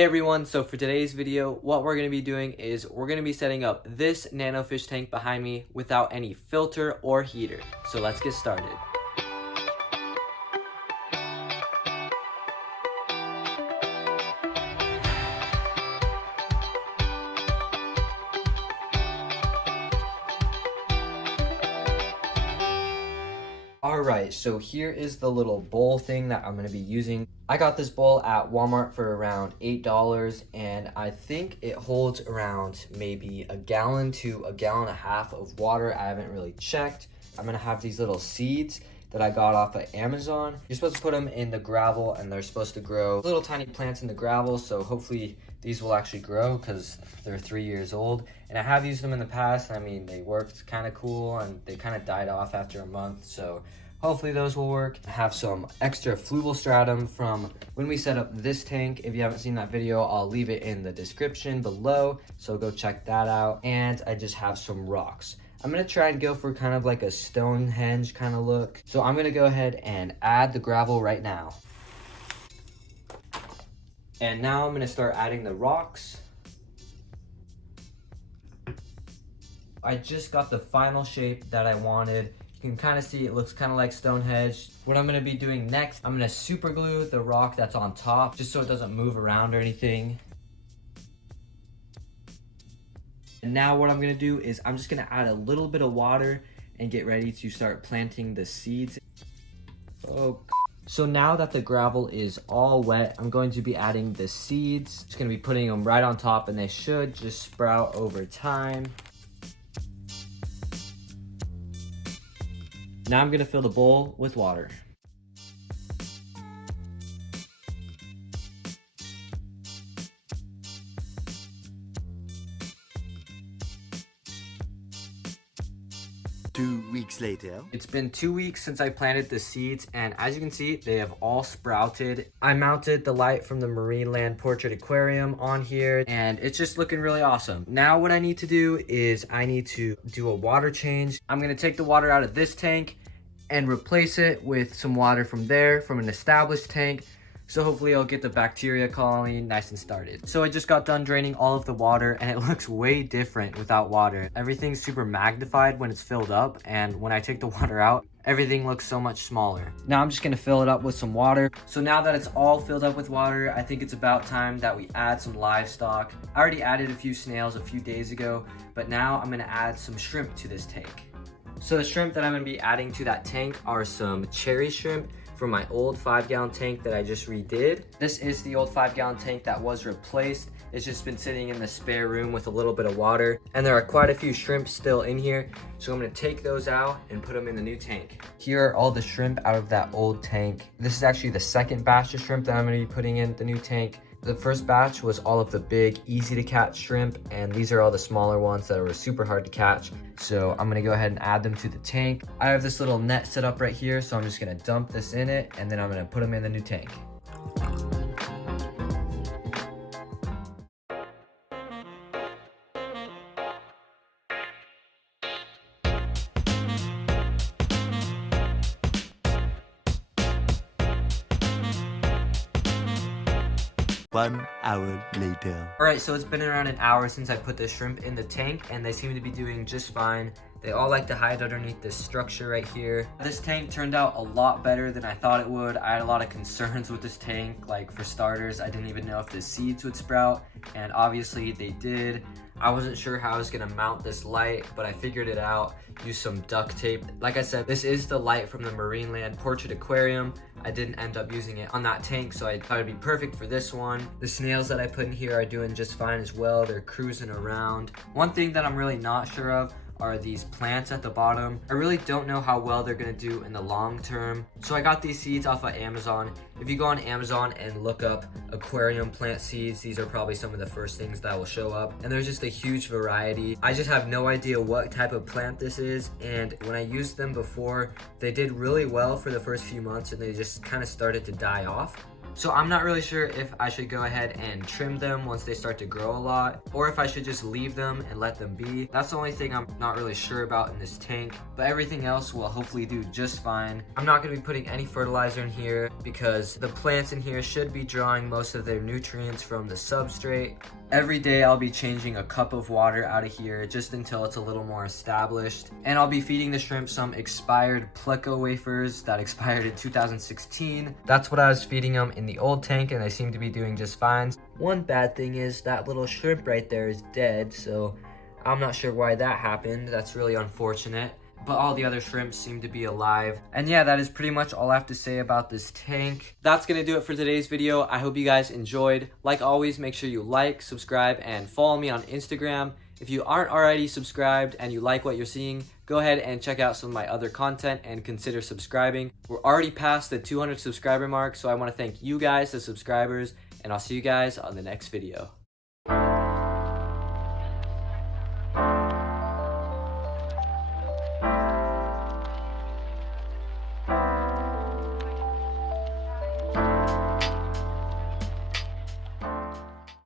Hey everyone, so for today's video, what we're going to be doing is we're going to be setting up this nano fish tank behind me without any filter or heater. So let's get started. Alright, so here is the little bowl thing that I'm going to be using. I got this bowl at Walmart for around $8 and I think it holds around maybe a gallon to a gallon and a half of water. I haven't really checked. I'm going to have these little seeds that I got off of Amazon. You're supposed to put them in the gravel and they're supposed to grow little tiny plants in the gravel, so hopefully these will actually grow because they're 3 years old. And I have used them in the past. I mean, they worked kind of cool and they kind of died off after a month, so hopefully those will work. I have some extra fluval stratum from when we set up this tank. If you haven't seen that video, I'll leave it in the description below, so go check that out. And I just have some rocks. I'm gonna try and go for kind of like a Stonehenge kind of look. So I'm gonna go ahead and add the gravel right now. And now I'm gonna start adding the rocks. I just got the final shape that I wanted. You can kind of see it looks kind of like Stonehenge. What I'm gonna be doing next, I'm gonna super glue the rock that's on top just so it doesn't move around or anything. And now what I'm gonna do is I'm just gonna add a little bit of water and get ready to start planting the seeds. So now that the gravel is all wet, I'm going to be adding the seeds. Just gonna be putting them right on top and they should just sprout over time. Now I'm gonna fill the bowl with water. Two weeks later. It's been 2 weeks since I planted the seeds, and as you can see, they have all sprouted. I mounted the light from the Marineland Portrait Aquarium on here, and it's just looking really awesome. Now what I need to do is I need to do a water change. I'm gonna take the water out of this tank and replace it with some water from there, from an established tank. So hopefully I'll get the bacteria colony nice and started. So I just got done draining all of the water and it looks way different without water. Everything's super magnified when it's filled up, and when I take the water out, everything looks so much smaller. Now I'm just gonna fill it up with some water. So now that it's all filled up with water, I think it's about time that we add some livestock. I already added a few snails a few days ago, but now I'm gonna add some shrimp to this tank. So the shrimp that I'm gonna be adding to that tank are some cherry shrimp from my old 5-gallon tank that I just redid. This is the old 5-gallon tank that was replaced. It's just been sitting in the spare room with a little bit of water, and there are quite a few shrimp still in here. So I'm gonna take those out and put them in the new tank. Here are all the shrimp out of that old tank. This is actually the second batch of shrimp that I'm gonna be putting in the new tank. The first batch was all of the big, easy to catch shrimp, and these are all the smaller ones that were super hard to catch. So I'm gonna go ahead and add them to the tank. I have this little net set up right here, so I'm just gonna dump this in it, and then I'm gonna put them in the new tank. One hour later. Alright, so it's been around an hour since I put the shrimp in the tank, and they seem to be doing just fine. They all like to hide underneath this structure right here. This tank turned out a lot better than I thought it would. I had a lot of concerns with this tank. Like, for starters, I didn't even know if the seeds would sprout, and obviously they did. I wasn't sure how I was gonna mount this light, but I figured it out. Used some duct tape. Like I said, this is the light from the Marineland Portrait Aquarium. I didn't end up using it on that tank, so I thought it'd be perfect for this one. The snails that I put in here are doing just fine as well. They're cruising around. One thing that I'm really not sure of are these plants at the bottom. I really don't know how well they're gonna do in the long term. So I got these seeds off of Amazon. If you go on Amazon and look up aquarium plant seeds, these are probably some of the first things that will show up. And there's just a huge variety. I just have no idea what type of plant this is. And when I used them before, they did really well for the first few months and they just kind of started to die off. So I'm not really sure if I should go ahead and trim them once they start to grow a lot, or if I should just leave them and let them be. That's the only thing I'm not really sure about in this tank, but everything else will hopefully do just fine. I'm not going to be putting any fertilizer in here because the plants in here should be drawing most of their nutrients from the substrate. Every day I'll be changing a cup of water out of here just until it's a little more established. And I'll be feeding the shrimp some expired Pleco wafers that expired in 2016. That's what I was feeding them in the old tank, and they seem to be doing just fine. One bad thing is that little shrimp right there is dead, so I'm not sure why that happened. That's really unfortunate. But all the other shrimps seem to be alive. And yeah, that is pretty much all I have to say about this tank. That's gonna do it for today's video. I hope you guys enjoyed. Like always, make sure you like, subscribe, and follow me on Instagram. If you aren't already subscribed and you like what you're seeing, go ahead and check out some of my other content and consider subscribing. We're already past the 200 subscriber mark, so I wanna thank you guys, the subscribers, and I'll see you guys on the next video.